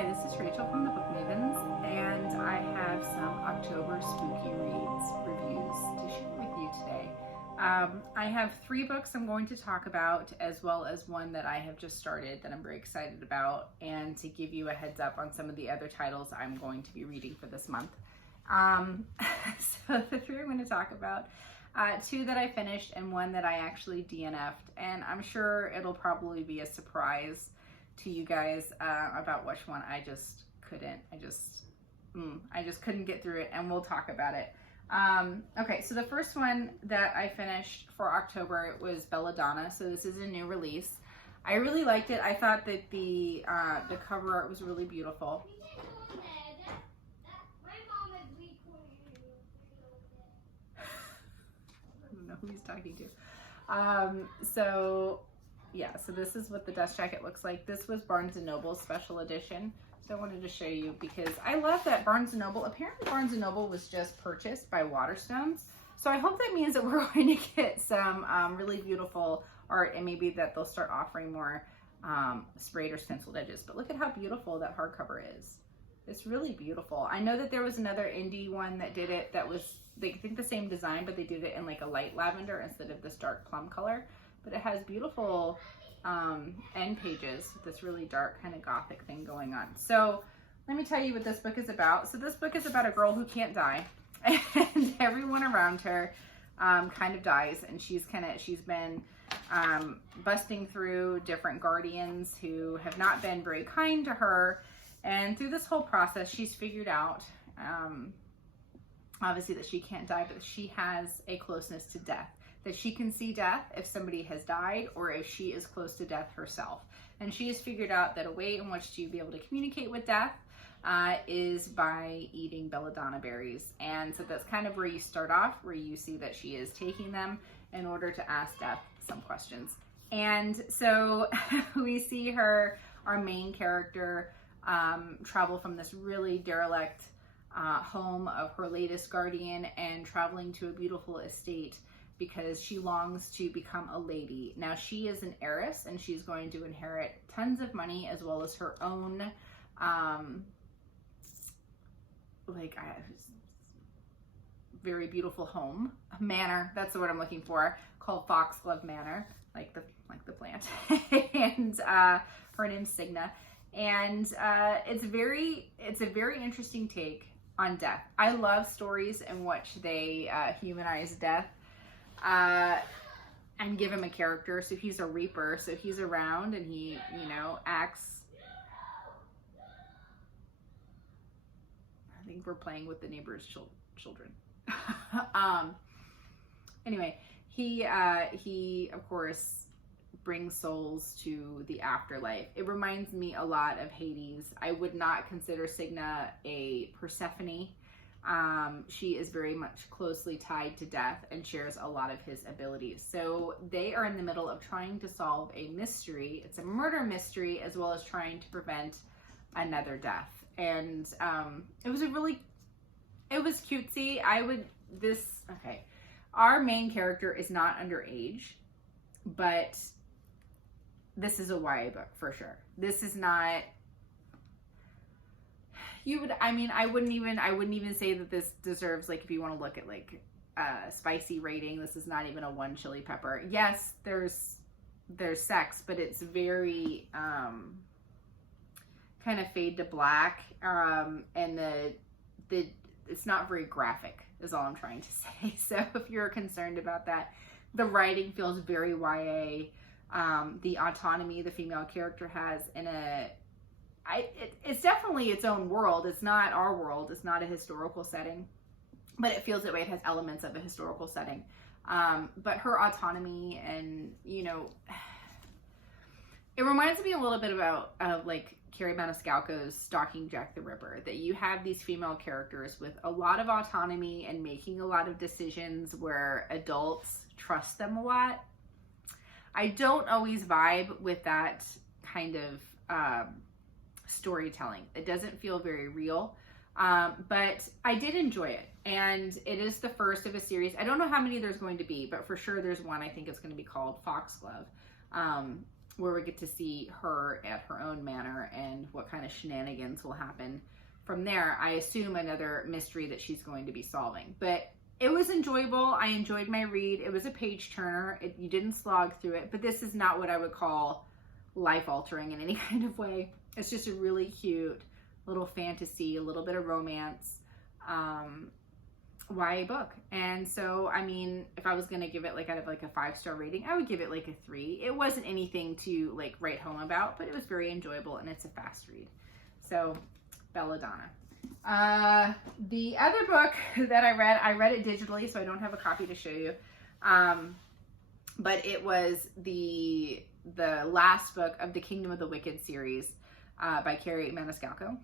Hi, this is Rachel from the Book Mavens, and I have some October spooky reads reviews to share with you today. I have 3 books I'm going to talk about, as well as one that I have just started that I'm very excited about, and to give you a heads up on some of the other titles I'm going to be reading for this month. So the 3 I'm going to talk about, 2 that I finished and 1 that I actually DNF'd, and I'm sure it'll probably be a surprise to you guys about which one I just couldn't get through it, and we'll talk about it. Okay, so the first one that I finished for October was Belladonna. So this is a new release. I really liked it. I thought that the cover art was really beautiful. I don't know who he's talking to. So this is what the dust jacket looks like. This was Barnes & Noble's special edition. So I wanted to show you because I love that Barnes & Noble, apparently Barnes & Noble was just purchased by Waterstones. So I hope that means that we're going to get some really beautiful art, and maybe that they'll start offering more sprayed or stenciled edges. But look at how beautiful that hardcover is. It's really beautiful. I know that there was another indie one that did it that was, they think the same design, but they did it in like a light lavender instead of this dark plum color. But it has beautiful end pages with this really dark kind of gothic thing going on. So let me tell you what this book is about. So this book is about a girl who can't die, and everyone around her kind of dies, and she's been busting through different guardians who have not been very kind to her. And through this whole process, she's figured out, obviously, that she can't die, but she has a closeness to death. That she can see death if somebody has died or if she is close to death herself. And she has figured out that a way in which to be able to communicate with death is by eating belladonna berries. And so that's kind of where you start off, where you see that she is taking them in order to ask death some questions. And so we see her, our main character, travel from this really derelict home of her latest guardian and traveling to a beautiful estate because she longs to become a lady. Now she is an heiress, and she's going to inherit tons of money as well as her own very beautiful home, manor. That's the word I'm looking for, called Foxglove Manor, like the plant. And her name's Signa. And it's a very interesting take on death. I love stories in which they humanize death and give him a character. So he's a reaper, so he's around and he, acts. I think we're playing with the neighbor's children. Anyway, he of course brings souls to the afterlife. It reminds me a lot of Hades. I would not consider Signa a Persephone. She is very much closely tied to death and shares a lot of his abilities. So they are in the middle of trying to solve a mystery. It's a murder mystery, as well as trying to prevent another death. And it was cutesy. Our main character is not underage, but this is a YA book for sure. This is not, I wouldn't even say that this deserves, like, if you want to look at like spicy rating, this is not even a 1 chili pepper. Yes, there's sex, but it's very kind of fade to black, and it's not very graphic is all I'm trying to say. So if you're concerned about that, the writing feels very YA. The autonomy the female character has it's definitely its own world. It's not our world. It's not a historical setting, but it feels that way. It has elements of a historical setting. But her autonomy, and it reminds me a little bit of like Carrie Maniscalco's Stalking Jack the Ripper, that you have these female characters with a lot of autonomy and making a lot of decisions where adults trust them a lot. I don't always vibe with that kind of storytelling. It doesn't feel very real, but I did enjoy it, and it is the first of a series. I don't know how many there's going to be, but for sure there's one. I think it's going to be called Foxglove, where we get to see her at her own manor and what kind of shenanigans will happen from there. I assume another mystery that she's going to be solving. But it was enjoyable. I enjoyed my read. It was a page turner. You didn't slog through it, but this is not what I would call life-altering in any kind of way. It's just a really cute little fantasy, a little bit of romance, YA book. And so, I mean, if I was going to give it like out of like a 5-star rating, I would give it like a 3. It wasn't anything to like write home about, but it was very enjoyable and it's a fast read. So, Belladonna. The other book that I read it digitally, so I don't have a copy to show you. But it was the last book of the Kingdom of the Wicked series by Carrie Maniscalco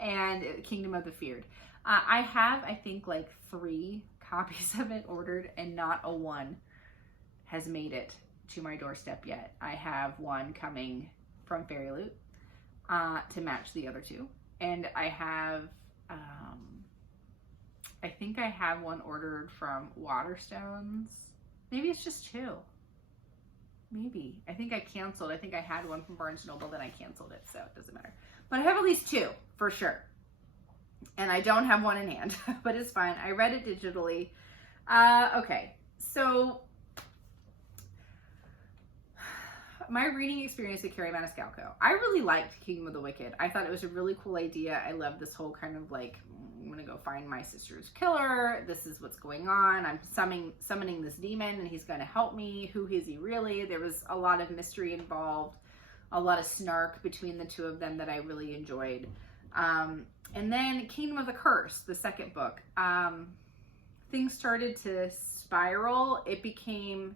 and Kingdom of the Feared. I have, I think, like 3 copies of it ordered, and not a one has made it to my doorstep yet. I have one coming from Fairy Loot to match the other 2. And I have, I think I have one ordered from Waterstones. Maybe it's just 2. Maybe. I think I canceled. I think I had one from Barnes & Noble, then I canceled it, so it doesn't matter. But I have at least 2, for sure. And I don't have one in hand, but it's fine. I read it digitally. Okay, so my reading experience with Carrie Maniscalco. I really liked Kingdom of the Wicked. I thought it was a really cool idea. I love this whole kind of like, I'm gonna go find my sister's killer. This is what's going on. I'm summoning this demon and he's gonna help me. Who is he really? There was a lot of mystery involved, a lot of snark between the 2 of them that I really enjoyed. And then Kingdom of the Curse, the second book. Things started to spiral. It became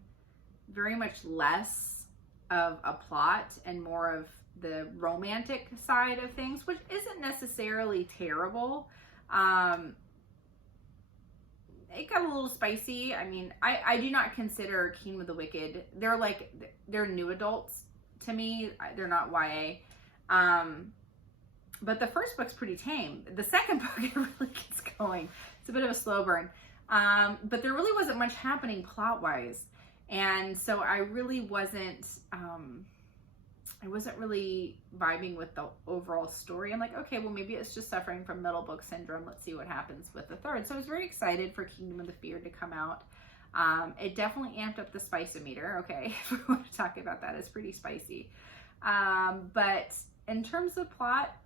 very much less of a plot and more of the romantic side of things, which isn't necessarily terrible. It got a little spicy. I mean, I do not consider Kingdom of the Wicked, they're new adults to me. They're not YA. But the first book's pretty tame. The second book, it really gets going. It's a bit of a slow burn. But there really wasn't much happening plot-wise. And so I really wasn't really vibing with the overall story. I'm like, okay, well, maybe it's just suffering from middle book syndrome. Let's see what happens with the third. So I was very excited for Kingdom of the Feared to come out. It definitely amped up the spice-o-meter. Okay, if we want to talk about that, it's pretty spicy. But in terms of plot,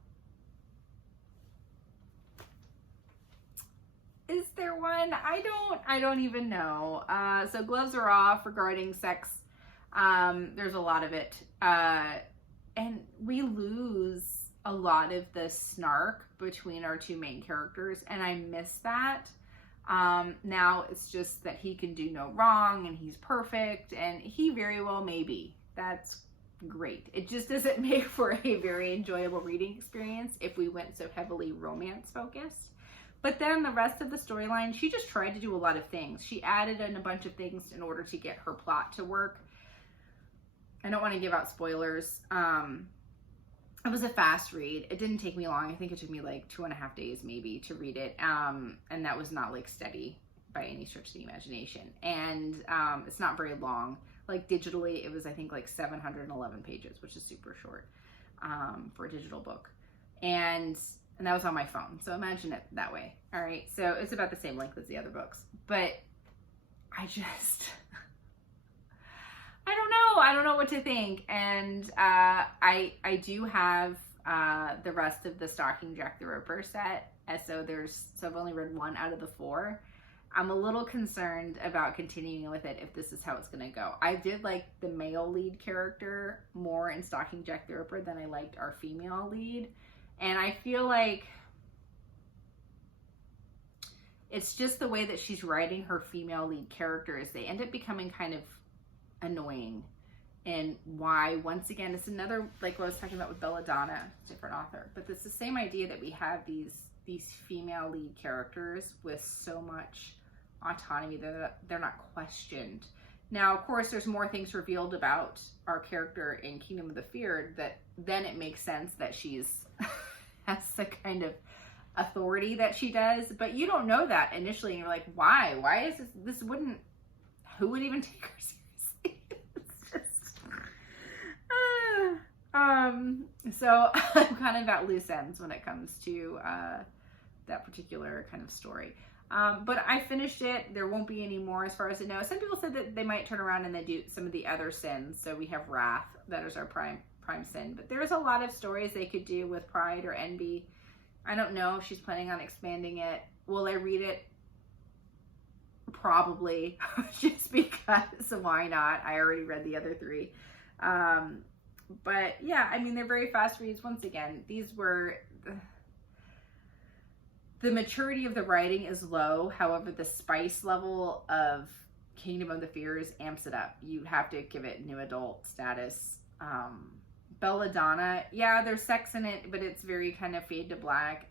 is there one? I don't even know. So gloves are off regarding sex. There's a lot of it. And we lose a lot of the snark between our 2 main characters, and I miss that. Now it's just that he can do no wrong and he's perfect, and he very well may be. That's great. It just doesn't make for a very enjoyable reading experience if we went so heavily romance focused. But then the rest of the storyline, she just tried to do a lot of things. She added in a bunch of things in order to get her plot to work. I don't want to give out spoilers. It was a fast read. It didn't take me long. I think it took me like 2.5 days maybe to read it. And that was not like steady by any stretch of the imagination. And it's not very long. Like digitally, it was I think like 711 pages, which is super short for a digital book. And that was on my phone. So imagine it that way. All right. So it's about the same length as the other books. But I just, I don't know what to think. And I do have the rest of the Stalking Jack the Ripper set. So I've only read 1 out of the 4. I'm a little concerned about continuing with it if this is how it's going to go. I did like the male lead character more in Stalking Jack the Ripper than I liked our female lead. And I feel like it's just the way that she's writing her female lead characters. They end up becoming kind of annoying. And why, once again, it's another, like what I was talking about with Belladonna, different author. But it's the same idea that we have these female lead characters with so much autonomy that they're not questioned. Now, of course, there's more things revealed about our character in Kingdom of the Feared that then it makes sense that she's has the kind of authority that she does, but you don't know that initially, and you're like, why is who would even take her seriously? It's just So I'm kind of at loose ends when it comes to that particular kind of story. But I finished it. There won't be any more as far as I know. Some people said that they might turn around and they do some of the other sins. So we have wrath. That is our prime sin. But there's a lot of stories they could do with pride or envy. I don't know if she's planning on expanding it. Will I read it? Probably. Just because. So why not? I already read the other 3. But yeah, I mean, they're very fast reads. Once again, these were... The maturity of the writing is low. However, the spice level of Kingdom of the Fears amps it up. You have to give it new adult status. Belladonna, yeah, there's sex in it, but it's very kind of fade to black.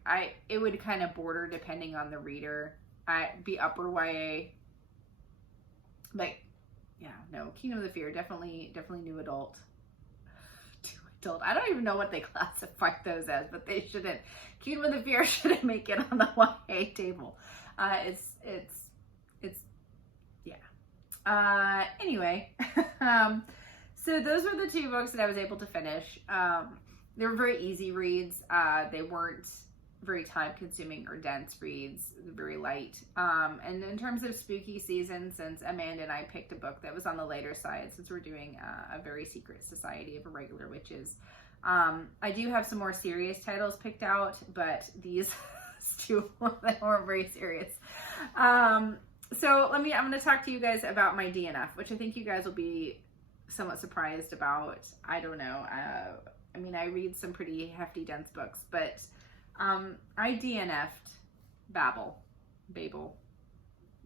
It would kind of border depending on the reader. Be upper YA. But yeah, no, Kingdom of the Fear, definitely new adult. Adult. I don't even know what they classify those as, but they shouldn't. Kingdom of the Fear shouldn't make it on the YA table. It's yeah. Anyway, so those were the 2 books that I was able to finish. They were very easy reads. They weren't very time consuming or dense reads, very light. And in terms of spooky season, since Amanda and I picked a book that was on the later side, since we're doing a very secret society of irregular witches, I do have some more serious titles picked out, but these 2 weren't very serious. So I'm going to talk to you guys about my DNF, which I think you guys will be somewhat surprised about. I don't know. I mean, I read some pretty hefty, dense books, but I DNF'd Babel,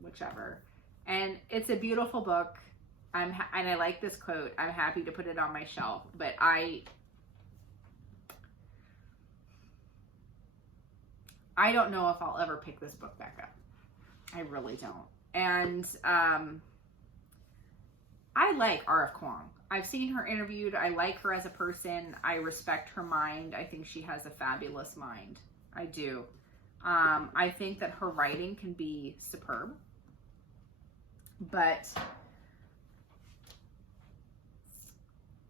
whichever. And it's a beautiful book. And I like this quote. I'm happy to put it on my shelf, but I don't know if I'll ever pick this book back up. I really don't. And I like R.F. Kuang. I've seen her interviewed. I like her as a person. I respect her mind. I think she has a fabulous mind. I do. I think that her writing can be superb. But,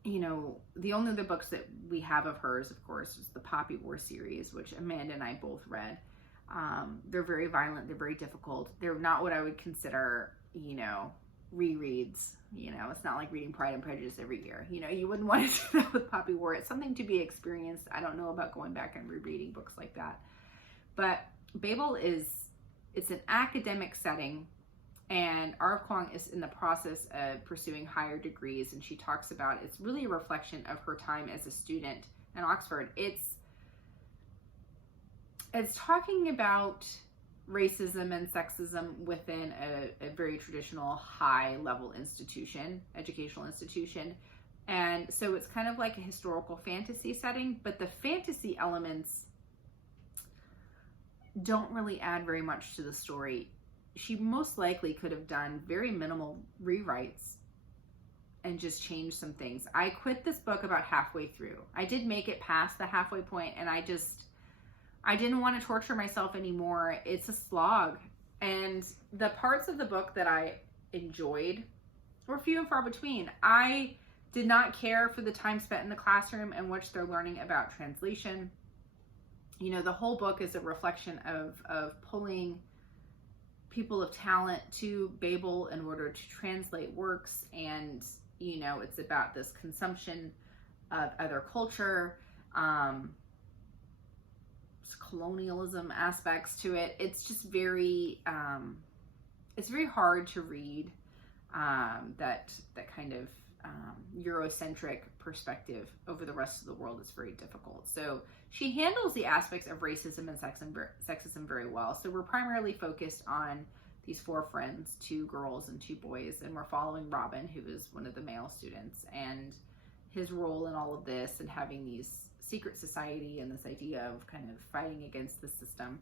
you know, the only other books that we have of hers, of course, is the Poppy War series, which Amanda and I both read. They're very violent. They're very difficult. They're not what I would consider, you know, rereads. You know, it's not like reading Pride and Prejudice every year. You know, you wouldn't want to do that with Poppy War. It's something to be experienced. I don't know about going back and rereading books like that. But Babel it's an academic setting, and R.F. Kuang is in the process of pursuing higher degrees, and she talks about it's really a reflection of her time as a student in Oxford. It's talking about racism and sexism within a very traditional high-level institution, educational institution. And so it's kind of like a historical fantasy setting, but the fantasy elements don't really add very much to the story. She most likely could have done very minimal rewrites and just changed some things. I quit this book about halfway through. I did make it past the halfway point, and I didn't want to torture myself anymore. It's a slog. And the parts of the book that I enjoyed were few and far between. I did not care for the time spent in the classroom in which they're learning about translation. You know, the whole book is a reflection of pulling people of talent to Babel in order to translate works. And, you know, it's about this consumption of other culture, colonialism aspects to it. It's just very hard to read that kind of Eurocentric perspective over the rest of the world. Is very difficult. So she handles the aspects of racism and sexism very well. So we're primarily focused on these 4 friends, 2 girls and 2 boys, and we're following Robin, who is one of the male students, and his role in all of this, and having these secret society and this idea of kind of fighting against the system.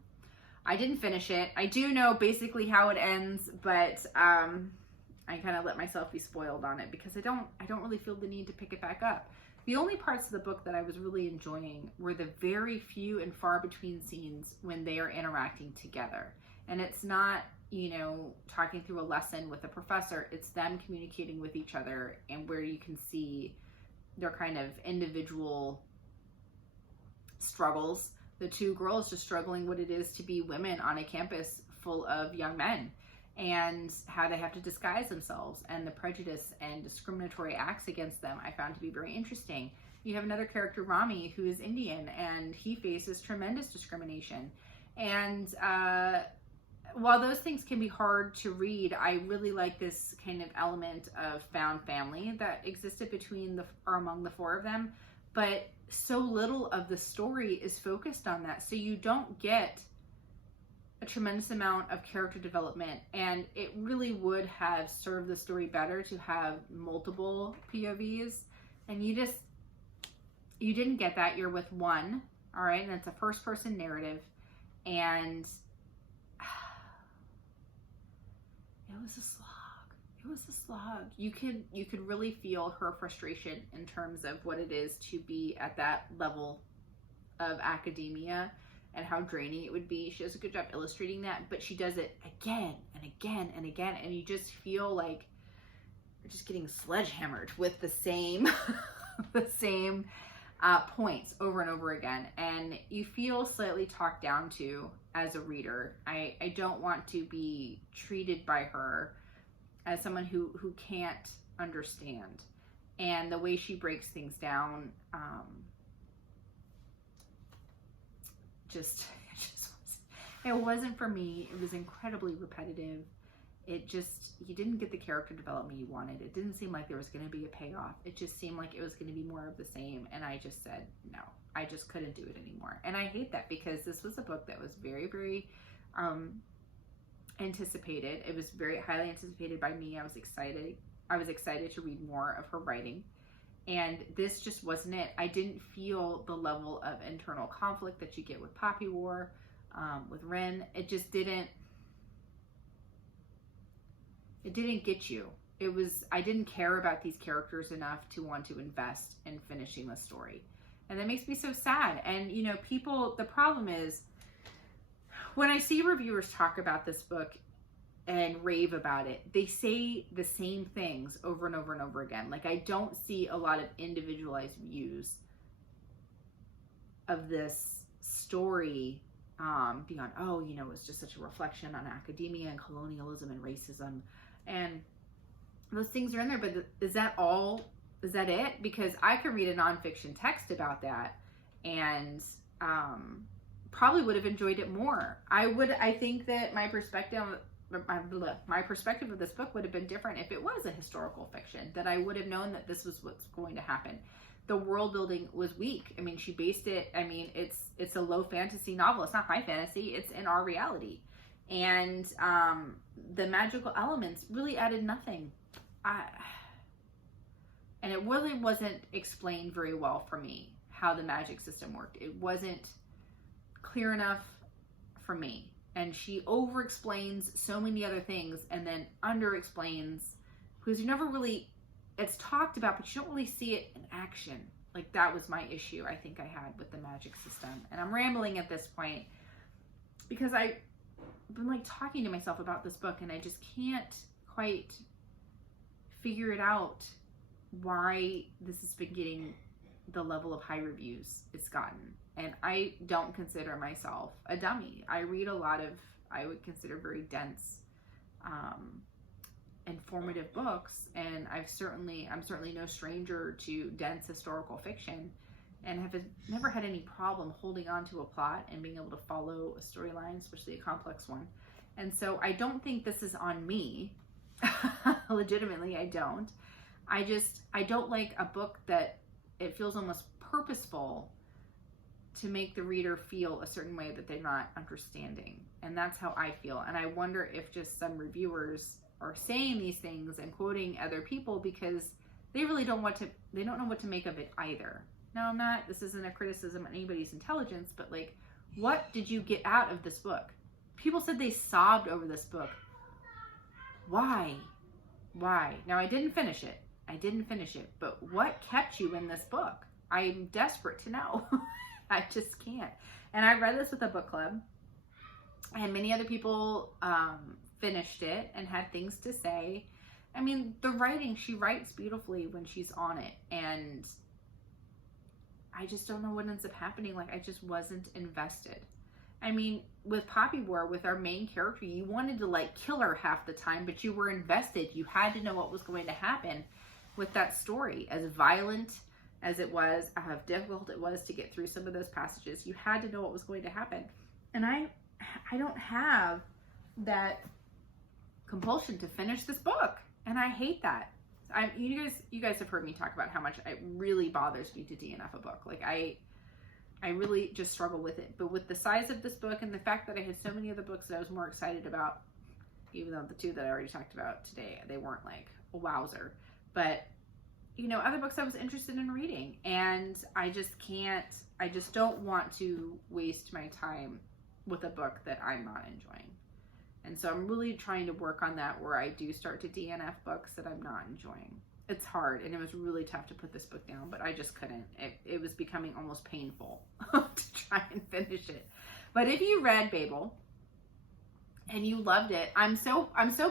I didn't finish it. I do know basically how it ends, but I kind of let myself be spoiled on it because I don't really feel the need to pick it back up. The only parts of the book that I was really enjoying were the very few and far between scenes when they are interacting together. And it's not, you know, talking through a lesson with a professor. It's them communicating with each other, and where you can see their kind of individual struggles. The two girls just struggling what it is to be women on a campus full of young men, and how they have to disguise themselves, and the prejudice and discriminatory acts against them I found to be very interesting. You have another character, Rami, who is Indian, and he faces tremendous discrimination. And while those things can be hard to read, I really like this kind of element of found family that existed among the four of them. But so little of the story is focused on that. So you don't get a tremendous amount of character development, and it really would have served the story better to have multiple POVs. And you didn't get that. You're with one, all right? And it's a first person narrative. And it was a slog. It was a slog. You could really feel her frustration in terms of what it is to be at that level of academia and how draining it would be. She does a good job illustrating that, but she does it again and again and again, and you just feel like you're just getting sledgehammered with the same points over and over again, and you feel slightly talked down to as a reader. I don't want to be treated by her as someone who can't understand. And the way she breaks things down, it wasn't for me. It was incredibly repetitive. You didn't get the character development you wanted. It didn't seem like there was going to be a payoff. It just seemed like it was going to be more of the same. And I just said, no, I just couldn't do it anymore. And I hate that, because this was a book that was very, very anticipated. It was very highly anticipated by me. I was excited to read more of her writing. And this just wasn't it. I didn't feel the level of internal conflict that you get with Poppy War, with Ren. It didn't get you. I didn't care about these characters enough to want to invest in finishing the story. And that makes me so sad. And, the problem is, when I see reviewers talk about this book and rave about it, they say the same things over and over and over again. Like, I don't see a lot of individualized views of this story beyond, it was just such a reflection on academia and colonialism and racism. And those things are in there, but is that all? Is that it? Because I could read a nonfiction text about that and probably would have enjoyed it more. I think that my perspective of this book would have been different if it was a historical fiction, that I would have known that this was what's going to happen. The world building was weak. I mean, she based it, it's a low fantasy novel. It's not high fantasy. It's in our reality. And the magical elements really added nothing. And it really wasn't explained very well for me how the magic system worked. It wasn't clear enough for me. And she over-explains so many other things and then under-explains, because it's talked about, but you don't really see it in action. Like, that was my issue I think I had with the magic system. And I'm rambling at this point because I've been talking to myself about this book, and I just can't quite figure it out why this has been getting the level of high reviews it's gotten. And I don't consider myself a dummy. I read a lot of, I would consider, very dense, informative books, and I'm certainly no stranger to dense historical fiction, and have never had any problem holding on to a plot and being able to follow a storyline, especially a complex one. And so I don't think this is on me. Legitimately, I don't. I don't like a book that it feels almost purposeful to make the reader feel a certain way that they're not understanding. And that's how I feel. And I wonder if just some reviewers are saying these things and quoting other people because they really don't know what to make of it either. Now, this isn't a criticism of anybody's intelligence, but what did you get out of this book? People said they sobbed over this book. Why? Now, I didn't finish it, but what kept you in this book? I'm desperate to know. I just can't. And I read this with a book club, and many other people finished it and had things to say. I mean, the writing, she writes beautifully when she's on it, and I just don't know what ends up happening. Like, I just wasn't invested. I mean, with Poppy War, with our main character, you wanted to like kill her half the time, but you were invested. You had to know what was going to happen with that story. As violent as it was, how difficult it was to get through some of those passages, you had to know what was going to happen. And I don't have that compulsion to finish this book, and I hate that. You guys have heard me talk about how much it really bothers me to DNF a book. Like, I really just struggle with it. But with the size of this book and the fact that I had so many other books that I was more excited about, even though the two that I already talked about today, they weren't like a wowzer. But, you know, other books I was interested in reading, and I just don't want to waste my time with a book that I'm not enjoying. And so I'm really trying to work on that, where I do start to DNF books that I'm not enjoying. It's hard, and it was really tough to put this book down, but I just couldn't. It was becoming almost painful to try and finish it. But if you read Babel and you loved it, I'm so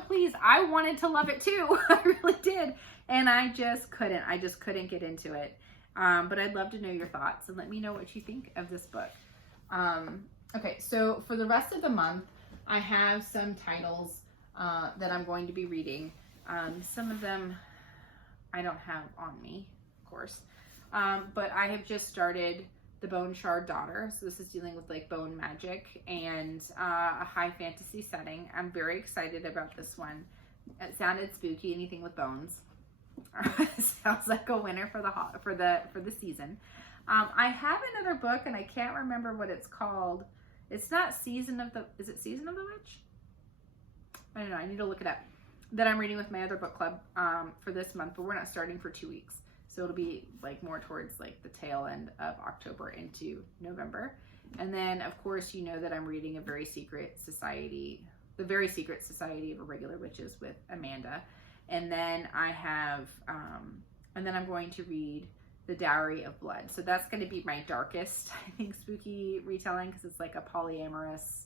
pleased. I wanted to love it too. I really did. And I just couldn't get into it. But I'd love to know your thoughts, and let me know what you think of this book. Okay, so for the rest of the month, I have some titles that I'm going to be reading. Some of them I don't have on me, of course. But I have just started The Bone Shard Daughter. So this is dealing with like bone magic and a high fantasy setting. I'm very excited about this one. It sounded spooky, anything with bones. Sounds like a winner for the season. I have another book, and I can't remember what it's called. It's not is it Season of the Witch? I don't know, I need to look it up. That I'm reading with my other book club for this month, but we're not starting for 2 weeks. So it'll be like more towards like the tail end of October into November. And then of course, you know that I'm reading The Very Secret Society of Irregular Witches with Amanda. And then I have, and then I'm going to read The Dowry of Blood. So that's going to be my darkest, I think, spooky retelling, because it's like a polyamorous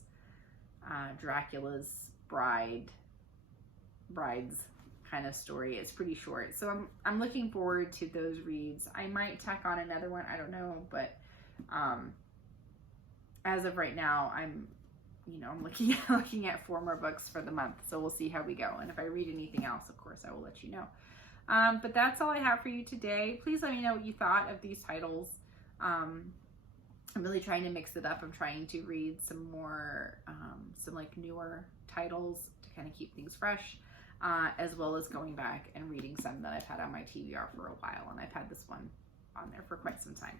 Dracula's bride's kind of story. It's pretty short. So I'm looking forward to those reads. I might tack on another one. I don't know. But as of right now, I'm looking at 4 more books for the month. So we'll see how we go. And if I read anything else, of course, I will let you know. But that's all I have for you today. Please let me know what you thought of these titles. I'm really trying to mix it up. I'm trying to read some more, some like newer titles to kind of keep things fresh, as well as going back and reading some that I've had on my TBR for a while. And I've had this one on there for quite some time.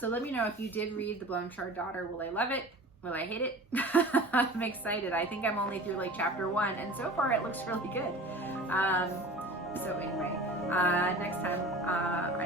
So let me know if you did read The Bone Shard Daughter. Will I love it? Will I hate it? I'm excited. I think I'm only through like chapter 1, and so far it looks really good. So anyway, next time I'm